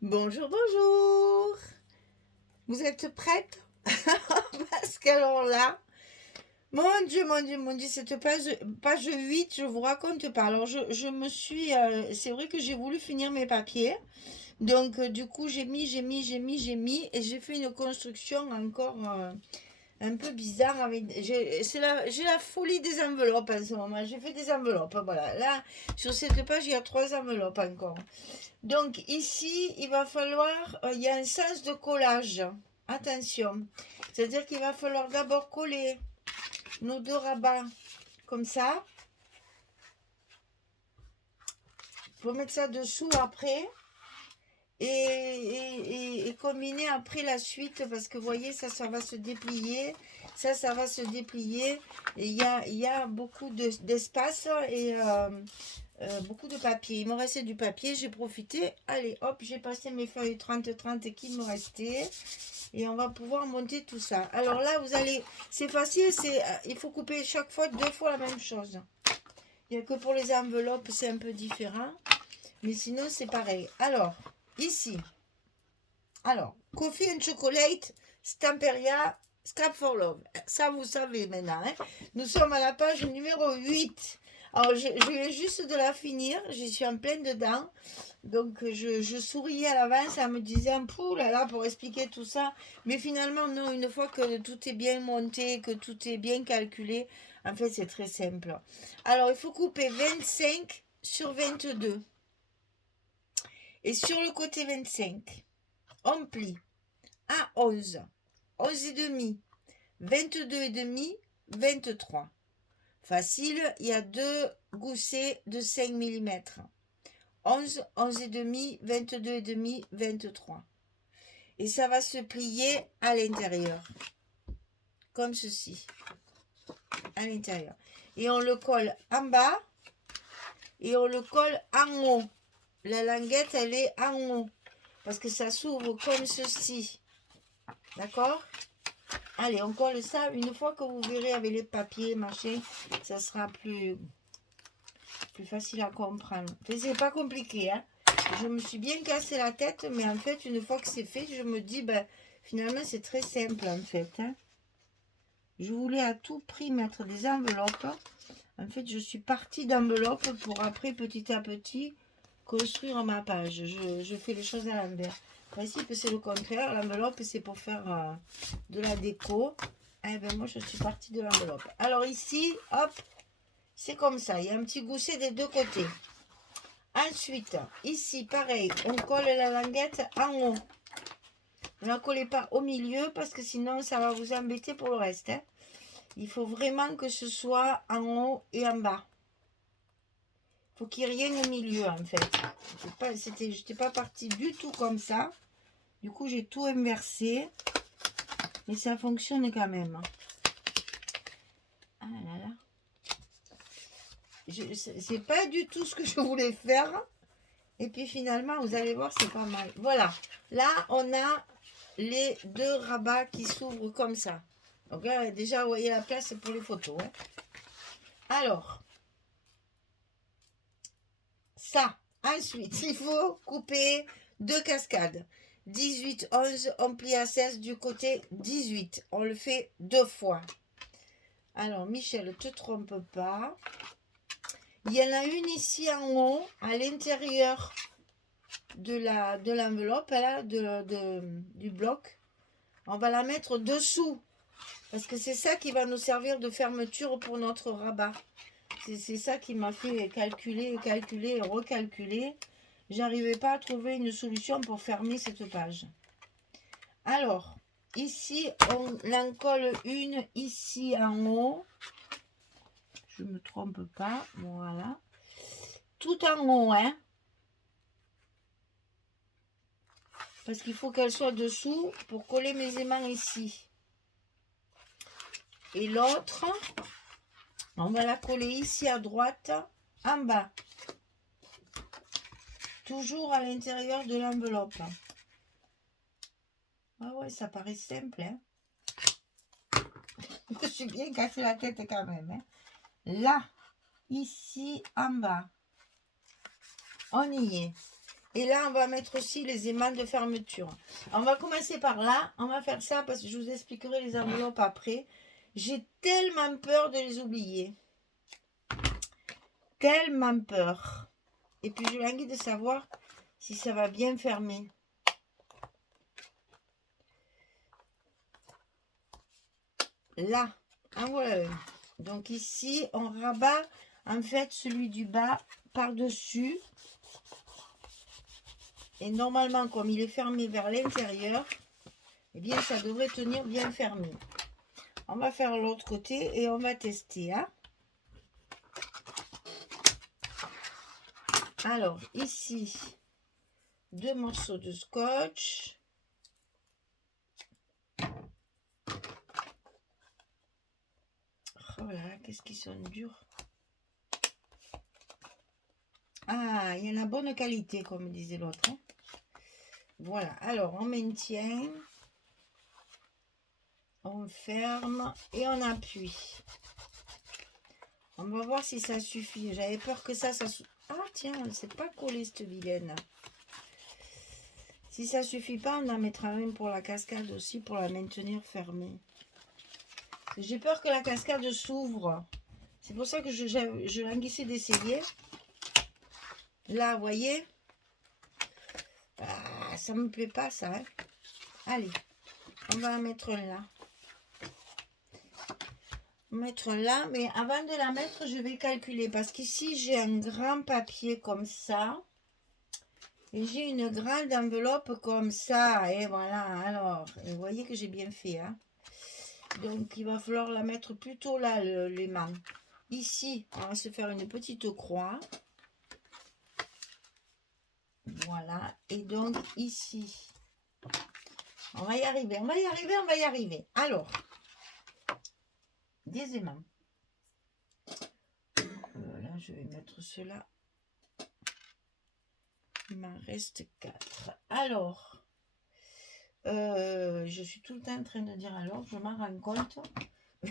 Bonjour, bonjour. Vous êtes prête? Parce qu'alors là, mon Dieu, mon Dieu, mon Dieu, cette page 8, je vous raconte pas. Alors, je me suis... c'est vrai que j'ai voulu finir mes papiers. Donc, du coup, j'ai mis, et j'ai fait une construction encore un peu bizarre. J'ai la folie des enveloppes en ce moment. J'ai fait des enveloppes, voilà. Là, sur cette page, il y a 3 enveloppes encore. Donc ici, il va falloir, il y a un sens de collage. Attention. C'est-à-dire qu'il va falloir d'abord coller nos deux rabats comme ça. Il faut mettre ça dessous après. Et combiner après la suite parce que vous voyez, ça va se déplier. Ça va se déplier. Et il y a beaucoup d'espace et beaucoup de papier. Il me restait du papier, j'ai profité. Allez, hop, j'ai passé mes feuilles 30-30 qui me restaient. Et on va pouvoir monter tout ça. Alors là, vous allez... C'est facile, il faut couper chaque fois 2 fois la même chose. Il n'y a que pour les enveloppes, c'est un peu différent. Mais sinon, c'est pareil. Alors, ici. Alors, Coffee and Chocolate, Stamperia, Scrap for Love. Ça, vous savez maintenant. Hein. Nous sommes à la page numéro 8. Alors, je viens juste de la finir. Je suis en pleine dedans. Donc, je souriais à l'avance en me disant, pouh là là, pour expliquer tout ça. Mais finalement, non, une fois que tout est bien monté, que tout est bien calculé, en fait, c'est très simple. Alors, il faut couper 25 sur 22. Et sur le côté 25, on plie à 11, 11 et demi, 22 et demi, 23. Facile, il y a deux goussets de 5 mm. 11, 11 et demi, 22 et demi, 23. Et ça va se plier à l'intérieur. Comme ceci. À l'intérieur. Et on le colle en bas. Et on le colle en haut. La languette, elle est en haut. Parce que ça s'ouvre comme ceci. D'accord? Allez, on colle ça. Une fois que vous verrez avec les papiers, machin, ça sera plus facile à comprendre. C'est pas compliqué, hein. Je me suis bien cassé la tête, mais en fait, une fois que c'est fait, je me dis, ben, finalement, c'est très simple, en fait. Hein. Je voulais à tout prix mettre des enveloppes. En fait, je suis partie d'enveloppes pour après, petit à petit, construire ma page. Je fais les choses à l'envers. Le principe, c'est le contraire. L'enveloppe, c'est pour faire de la déco. Eh ben, moi, je suis partie de l'enveloppe. Alors ici, hop, c'est comme ça. Il y a un petit gousset des deux côtés. Ensuite, ici, pareil, on colle la languette en haut. Ne la collez pas au milieu parce que sinon, ça va vous embêter pour le reste. Hein. Il faut vraiment que ce soit en haut et en bas. Il faut qu'il n'y ait rien au milieu, en fait. Je n'étais pas partie du tout comme ça. Du coup, j'ai tout inversé. Et ça fonctionne quand même. Ah là là. C'est pas du tout ce que je voulais faire. Et puis finalement, vous allez voir, c'est pas mal. Voilà. Là, on a les deux rabats qui s'ouvrent comme ça. Donc là, déjà, vous voyez la place pour les photos. Hein. Alors, ça. Ensuite, il faut couper deux cascades. 18, 11, on plie à 16 du côté 18. On le fait 2 fois. Alors, Michel, ne te trompe pas. Il y en a une ici en haut, à l'intérieur de l'enveloppe, là, du bloc. On va la mettre dessous. Parce que c'est ça qui va nous servir de fermeture pour notre rabat. C'est ça qui m'a fait calculer et recalculer. J'arrivais pas à trouver une solution pour fermer cette page. Alors, ici, on en colle une ici en haut. Je ne me trompe pas. Voilà. Tout en haut, hein. Parce qu'il faut qu'elle soit dessous pour coller mes aimants ici. Et l'autre, on va la coller ici à droite, en bas. Toujours à l'intérieur de l'enveloppe. Ah ouais, ça paraît simple, hein. Je suis bien cassé la tête quand même. Hein. Là, ici, en bas. On y est. Et là, on va mettre aussi les aimants de fermeture. On va commencer par là. On va faire ça parce que je vous expliquerai les enveloppes après. J'ai tellement peur de les oublier. Tellement peur. Et puis, je languis de savoir si ça va bien fermer. Là, en voilà un. Donc ici, on rabat en fait celui du bas par-dessus. Et normalement, comme il est fermé vers l'intérieur, eh bien, ça devrait tenir bien fermé. On va faire l'autre côté et on va tester. Hein. Alors, ici, 2 morceaux de scotch. Oh là, qu'est-ce qu'ils sont durs. Ah, il y en a bonne qualité, comme disait l'autre. Hein. Voilà, alors on maintient. On ferme et on appuie. On va voir si ça suffit. J'avais peur que ça... Ah tiens, on ne s'est pas collé cette vilaine. Si ça suffit pas, on en mettra une pour la cascade aussi pour la maintenir fermée. J'ai peur que la cascade s'ouvre. C'est pour ça que je languissais d'essayer. Là, vous voyez. Ah, ça me plaît pas ça. Hein. Allez, on va en mettre un là. Mettre là, mais avant de la mettre, je vais calculer parce qu'ici j'ai un grand papier comme ça et j'ai une grande enveloppe comme ça et voilà. Alors, et vous voyez que j'ai bien fait, hein. Donc il va falloir la mettre plutôt là, l'aimant. Ici, on va se faire une petite croix. Voilà, et donc ici, on va y arriver, on va y arriver, on va y arriver. Alors, des aimants. Là, je vais mettre cela. Il m'en reste 4. Alors, je suis tout le temps en train de dire alors, je m'en rends compte.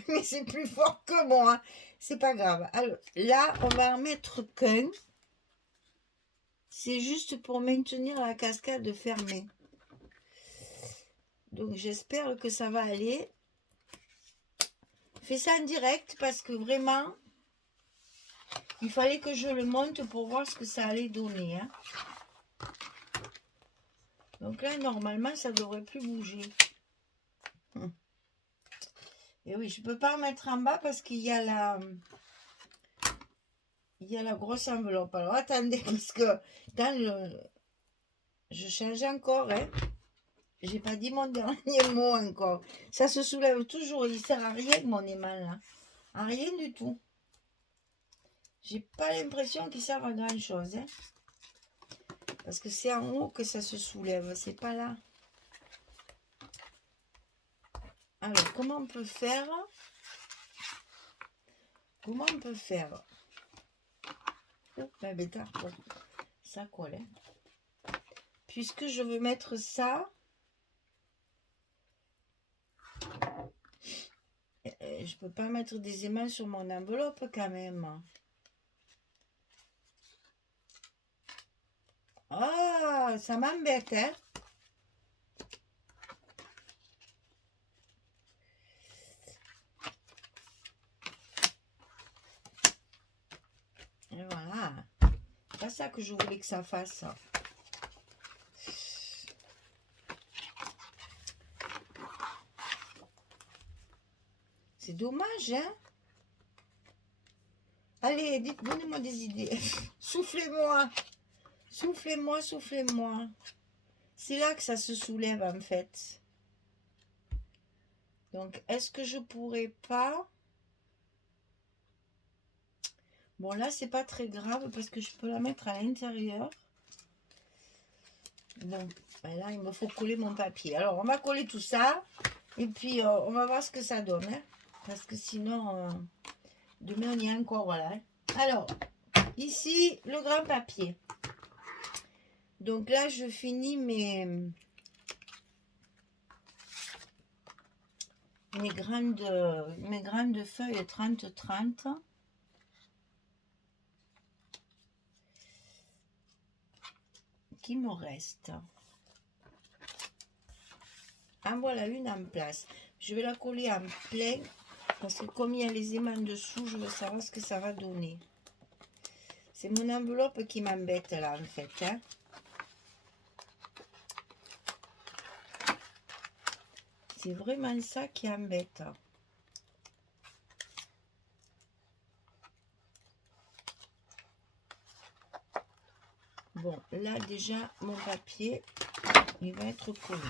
Mais c'est plus fort que moi. C'est pas grave. Alors, là, on va en mettre qu'un. C'est juste pour maintenir la cascade fermée. Donc, j'espère que ça va aller. Je fais ça en direct parce que vraiment, il fallait que je le monte pour voir ce que ça allait donner. Hein. Donc là, normalement, ça devrait plus bouger. Et oui, je peux pas en mettre en bas parce qu'il y a la... Il y a la grosse enveloppe. Alors, attendez, parce que dans le... Je change encore, hein. J'ai pas dit mon dernier mot encore. Ça se soulève toujours. Il sert à rien, mon aimant, là. À rien du tout. J'ai pas l'impression qu'il sert à grand-chose, hein. Parce que c'est en haut que ça se soulève. C'est pas là. Alors, comment on peut faire? Comment on peut faire? Oh, la bêtard, bon. Ça colle, hein. Puisque je veux mettre ça... Je peux pas mettre des aimants sur mon enveloppe quand même. Ah, ça m'embête, hein. Et voilà. C'est pas ça que je voulais que ça fasse. C'est dommage, hein. Allez, donnez-moi des idées. Soufflez-moi. Soufflez-moi, soufflez-moi. C'est là que ça se soulève, en fait. Donc, est-ce que je pourrais pas... Bon, là, c'est pas très grave parce que je peux la mettre à l'intérieur. Donc, ben là, il me faut coller mon papier. Alors, on va coller tout ça. Et puis, on va voir ce que ça donne. Hein, parce que sinon, demain, on y est encore. Voilà. Hein. Alors, ici, le grand papier. Donc là, je finis mes grandes feuilles 30-30. qu'il me reste. En voilà une en place. Je vais la coller en plein. Parce que comme il y a les aimants dessous, je veux savoir ce que ça va donner. C'est mon enveloppe qui m'embête là en fait. Hein. C'est vraiment ça qui embête. Bon, là déjà, mon papier, il va être collé.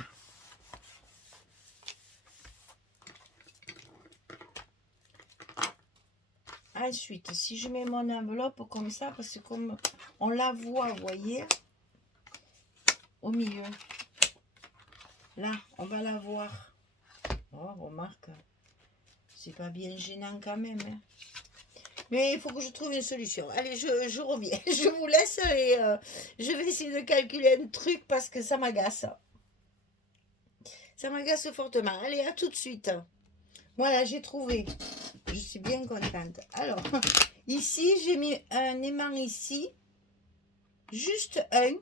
Ensuite, si je mets mon enveloppe comme ça, parce que comme on la voit, vous voyez, au milieu. Là, on va la voir. Oh, remarque, c'est pas bien gênant quand même. Hein. Mais il faut que je trouve une solution. Allez, je reviens. Je vous laisse et je vais essayer de calculer un truc parce que ça m'agace. Ça m'agace fortement. Allez, à tout de suite. Voilà, j'ai trouvé. Je suis bien contente. Alors, ici, j'ai mis un aimant ici. Juste un.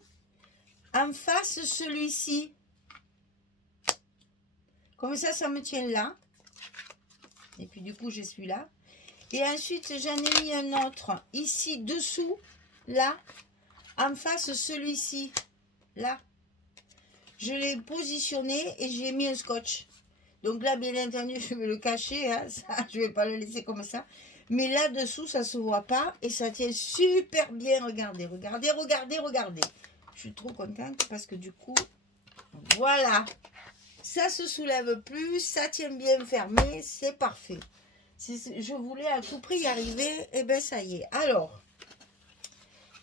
En face, celui-ci. Comme ça me tient là. Et puis, du coup, je suis là. Et ensuite, j'en ai mis un autre ici, dessous, là. En face, celui-ci, là. Je l'ai positionné et j'ai mis un scotch. Donc là, bien entendu, je vais le cacher. Hein, ça, je ne vais pas le laisser comme ça. Mais là-dessous, ça ne se voit pas. Et ça tient super bien. Regardez, regardez, regardez, regardez. Je suis trop contente parce que du coup, voilà. Ça ne se soulève plus. Ça tient bien fermé. C'est parfait. Si je voulais à tout prix y arriver, et bien ça y est. Alors,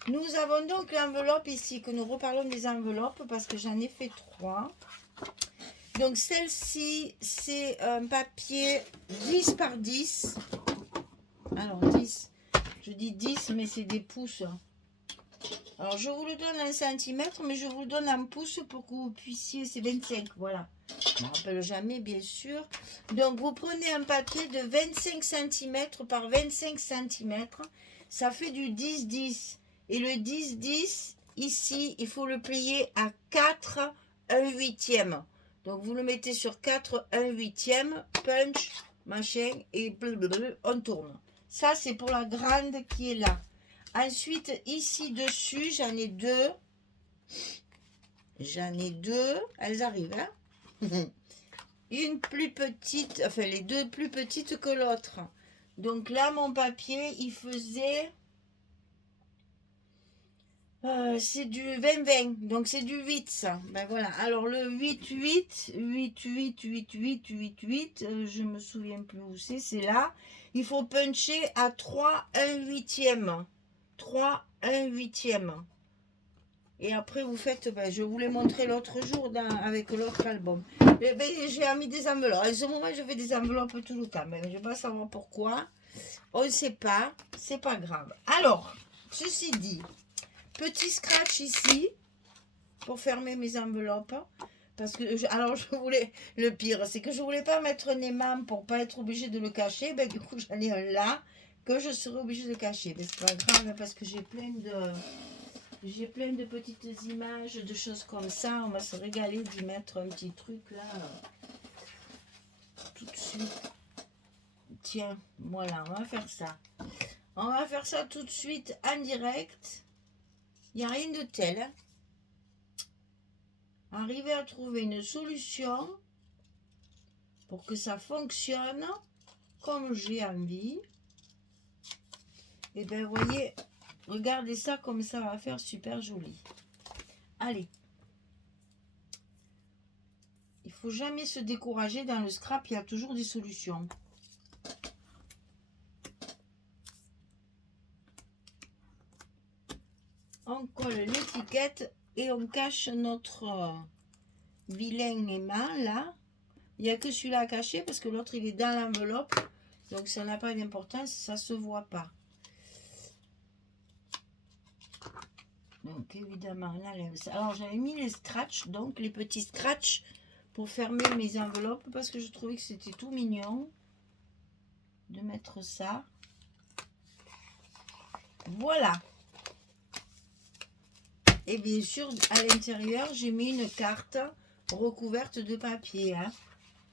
nous avons donc l'enveloppe ici, que nous reparlons des enveloppes parce que j'en ai fait 3. Donc celle-ci, c'est un papier 10 par 10. Alors 10, je dis 10, mais c'est des pouces. Alors je vous le donne en centimètres, mais je vous le donne en pouces pour que vous puissiez, c'est 25, voilà. Je ne me rappelle jamais, bien sûr. Donc, vous prenez un papier de 25 cm par 25 cm. Ça fait du 10-10. Et le 10-10, ici, il faut le plier à 4 1/8. Donc, vous le mettez sur 4 1/8. Punch, machin, et blablabla, on tourne. Ça, c'est pour la grande qui est là. Ensuite, ici, dessus, j'en ai deux. J'en ai deux. Elles arrivent, hein? Une plus petite, enfin les deux plus petites que l'autre. Donc là, mon papier, il faisait... c'est du 20-20, donc c'est du 8 ça. Ben voilà, alors le 8-8, 8-8, 8-8, 8-8, je me souviens plus où c'est là. Il faut puncher à 3 1/8. 3 1/8. Et après, vous faites, ben, je vous l'ai montré l'autre jour avec l'autre album. Ben, j'ai mis des enveloppes. En ce moment, je fais des enveloppes tout le temps. Mais je ne vais pas savoir pourquoi. On ne sait pas. C'est pas grave. Alors, ceci dit, petit scratch ici pour fermer mes enveloppes. Parce que, alors, je voulais, le pire, c'est que je ne voulais pas mettre un aimant pour ne pas être obligé de le cacher. Ben, du coup, j'en ai un là que je serai obligée de cacher. Mais c'est pas grave parce que j'ai plein de petites images, de choses comme ça. On va se régaler d'y mettre un petit truc là. Tout de suite. Tiens, voilà, on va faire ça. On va faire ça tout de suite en direct. Il n'y a rien de tel. Hein. Arriver à trouver une solution pour que ça fonctionne comme j'ai envie. Et bien, vous voyez, regardez ça comme ça va faire super joli. Allez. Il ne faut jamais se décourager dans le scrap, il y a toujours des solutions. On colle l'étiquette et on cache notre vilain aimant là. Il n'y a que celui-là à cacher parce que l'autre il est dans l'enveloppe. Donc ça n'a pas d'importance, ça ne se voit pas. Donc évidemment, on enlève ça. Alors j'avais mis les scratchs, donc les petits scratchs pour fermer mes enveloppes parce que je trouvais que c'était tout mignon de mettre ça. Voilà. Et bien sûr, à l'intérieur, j'ai mis une carte recouverte de papier. Hein,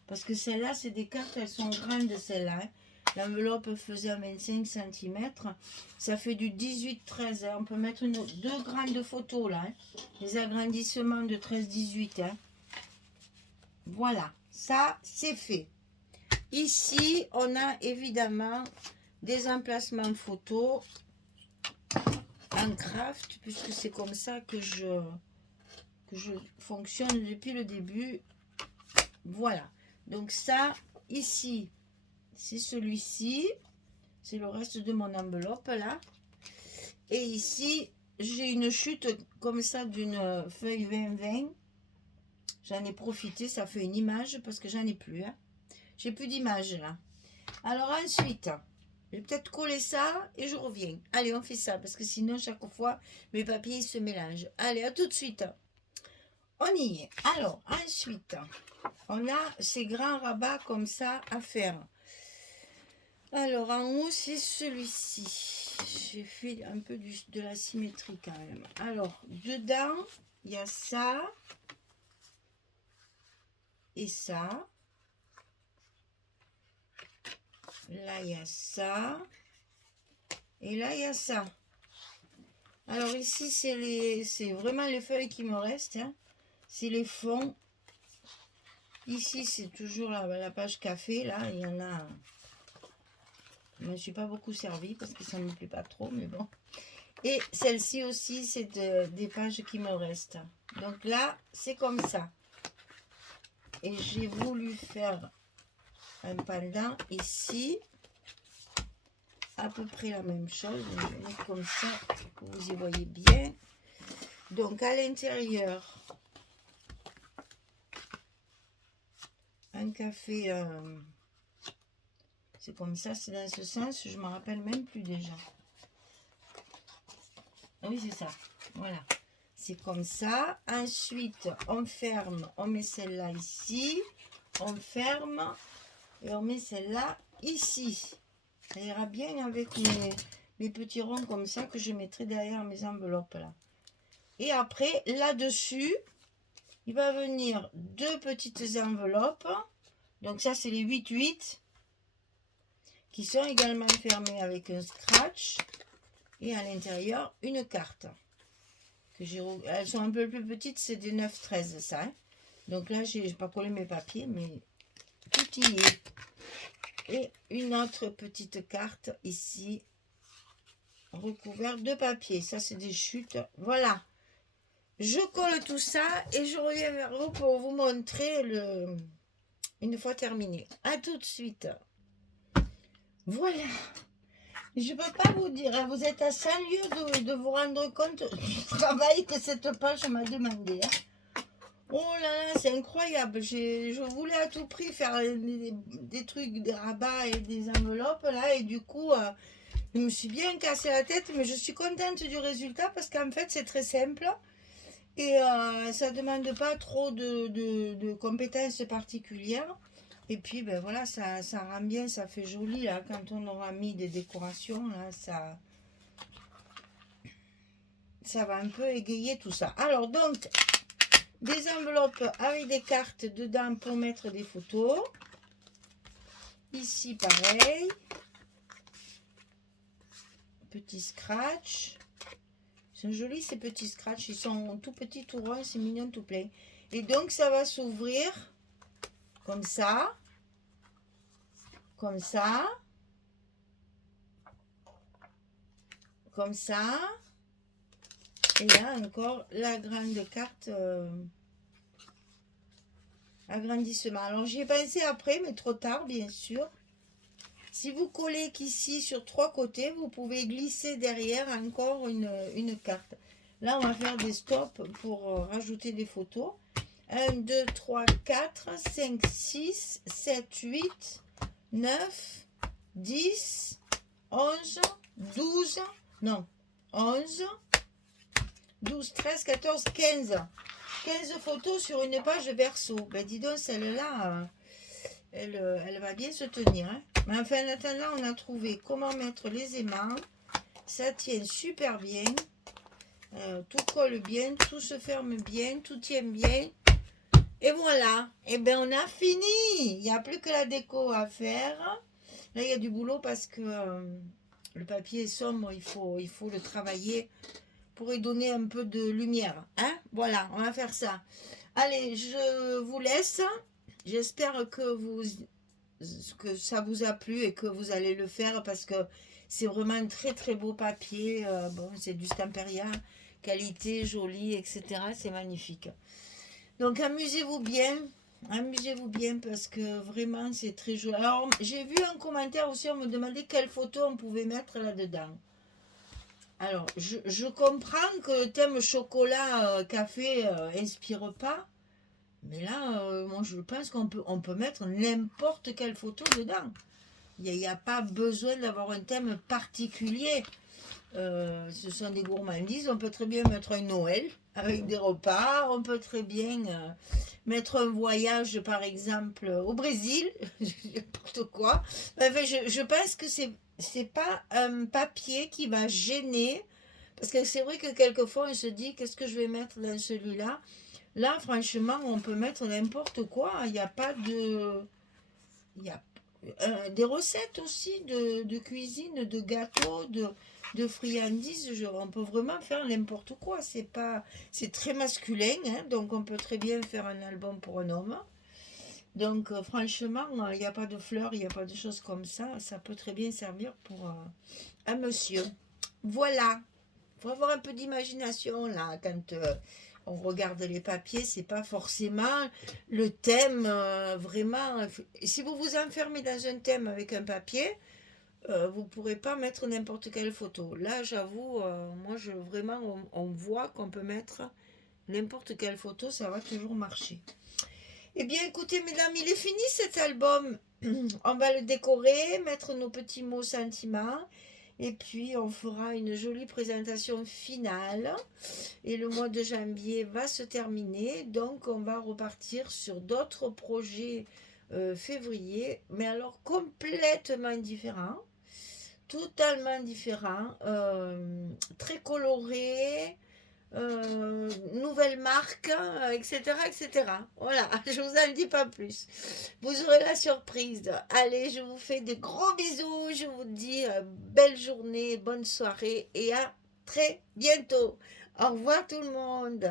parce que celles-là, c'est des cartes, elles sont grandes, celles-là. Hein. L'enveloppe faisait 25 cm. Ça fait du 18-13. Hein. On peut mettre deux grandes photos, là. Hein. Les agrandissements de 13-18. Hein. Voilà, ça, c'est fait. Ici, on a évidemment des emplacements photos en craft, puisque c'est comme ça que je fonctionne depuis le début. Voilà. Donc ça, ici, c'est celui-ci. C'est le reste de mon enveloppe, là. Et ici, j'ai une chute comme ça d'une feuille 20-20. J'en ai profité, ça fait une image parce que j'en ai plus. Hein. J'ai plus d'image, là. Alors ensuite, je vais peut-être coller ça et je reviens. Allez, on fait ça parce que sinon, chaque fois, mes papiers se mélangent. Allez, à tout de suite. On y est. Alors, ensuite, on a ces grands rabats comme ça à faire. Alors, en haut, c'est celui-ci. J'ai fait un peu de la symétrie quand même. Alors, dedans, il y a ça et ça. Là, il y a ça. Et là, il y a ça. Alors ici, c'est vraiment les feuilles qui me restent. Hein. C'est les fonds. Ici, c'est toujours la page café. Là, il y en a... Je ne me suis pas beaucoup servi parce que ça ne me plaît pas trop, mais bon. Et celle-ci aussi, c'est des pages qui me restent. Donc là, c'est comme ça. Et j'ai voulu faire un pendant ici. À peu près la même chose. Je vais mettre comme ça, que vous y voyez bien. Donc à l'intérieur, un café, c'est comme ça, c'est dans ce sens, je ne me rappelle même plus déjà. Oui, c'est ça, voilà. C'est comme ça. Ensuite, on ferme, on met celle-là ici, on ferme et on met celle-là ici. Ça ira bien avec mes petits ronds comme ça que je mettrai derrière mes enveloppes là. Et après, là-dessus, il va venir deux petites enveloppes. Donc ça, c'est les 8-8 qui sont également fermées avec un scratch. Et à l'intérieur, une carte. Elles sont un peu plus petites, c'est des 9-13 ça. Hein. Donc là, je n'ai pas collé mes papiers, mais tout y est. Et une autre petite carte ici, recouverte de papier. Ça, c'est des chutes. Voilà. Je colle tout ça et je reviens vers vous pour vous montrer une fois terminé. À tout de suite. Voilà. Je ne peux pas vous dire, hein, vous êtes à 100 lieues de vous rendre compte du travail que cette page m'a demandé. Hein. Oh là là, c'est incroyable. Je voulais à tout prix faire des trucs, des rabats et des enveloppes là. Et du coup, je me suis bien cassé la tête. Mais je suis contente du résultat parce qu'en fait, c'est très simple. Et ça ne demande pas trop de compétences particulières. Et puis, ben voilà, ça rend bien, ça fait joli, là, quand on aura mis des décorations, là, ça va un peu égayer tout ça. Alors, donc, des enveloppes avec des cartes dedans pour mettre des photos. Ici, pareil. Petit scratch. Ils sont jolis, ces petits scratchs. Ils sont tout petits, tout ronds, c'est mignon, tout plein. Et donc, ça va s'ouvrir comme ça. Comme ça. Comme ça. Et là encore la grande carte agrandissement. Alors j'y ai pensé après, mais trop tard bien sûr. Si vous collez qu'ici sur 3 côtés, vous pouvez glisser derrière encore une carte. Là on va faire des stops pour rajouter des photos. 1, 2, 3, 4, 5, 6, 7, 8, 9, 10, 11, 12, non, 11, 12, 13, 14, 15. 15 photos sur une page verso. Ben dis donc, celle-là, elle va bien se tenir. Hein. Mais enfin, en attendant, on a trouvé comment mettre les aimants. Ça tient super bien. Tout colle bien, tout se ferme bien, tout tient bien. Et voilà, et bien on a fini. Il n'y a plus que la déco à faire. Là, il y a du boulot parce que le papier est sombre, il faut le travailler pour y donner un peu de lumière. Hein? Voilà, on va faire ça. Allez, je vous laisse. J'espère que ça vous a plu et que vous allez le faire parce que c'est vraiment un très très beau papier. Bon, c'est du Stamperia, qualité, joli, etc. C'est magnifique. Donc amusez-vous bien parce que vraiment c'est très joli. Alors j'ai vu un commentaire aussi, on me demandait quelle photo on pouvait mettre là-dedans. Alors je comprends que le thème chocolat, café inspire pas, mais là moi je pense qu'on peut mettre n'importe quelle photo dedans. Il n'y a pas besoin d'avoir un thème particulier. Ce sont des gourmandises. On peut très bien mettre un Noël avec des repas. On peut très bien mettre un voyage, par exemple, au Brésil. N'importe quoi. Enfin, je pense que c'est pas un papier qui va gêner. Parce que c'est vrai que quelquefois, on se dit, qu'est-ce que je vais mettre dans celui-là? Là, franchement, on peut mettre n'importe quoi. Il n'y a pas de... Il y a des recettes aussi de cuisine, de gâteaux, de friandises. On peut vraiment faire n'importe quoi. C'est très masculin, hein, donc on peut très bien faire un album pour un homme. Donc franchement, il n'y a pas de fleurs, il n'y a pas de choses comme ça. Ça peut très bien servir pour un monsieur. Voilà. Il faut avoir un peu d'imagination là quand on regarde les papiers. C'est pas forcément le thème vraiment. Si vous vous enfermez dans un thème avec un papier, vous ne pourrez pas mettre n'importe quelle photo. Là, j'avoue, moi, vraiment, on voit qu'on peut mettre n'importe quelle photo, ça va toujours marcher. Eh bien, écoutez, mesdames, il est fini cet album. On va le décorer, mettre nos petits mots sentiments. Et puis, on fera une jolie présentation finale. Et le mois de janvier va se terminer. Donc, on va repartir sur d'autres projets février. Mais alors, complètement différents. Totalement différents. Très colorés. Nouvelle marque, etc., etc. Voilà, je vous en dis pas plus. Vous aurez la surprise. Allez, je vous fais de gros bisous. Je vous dis belle journée, bonne soirée et à très bientôt. Au revoir tout le monde.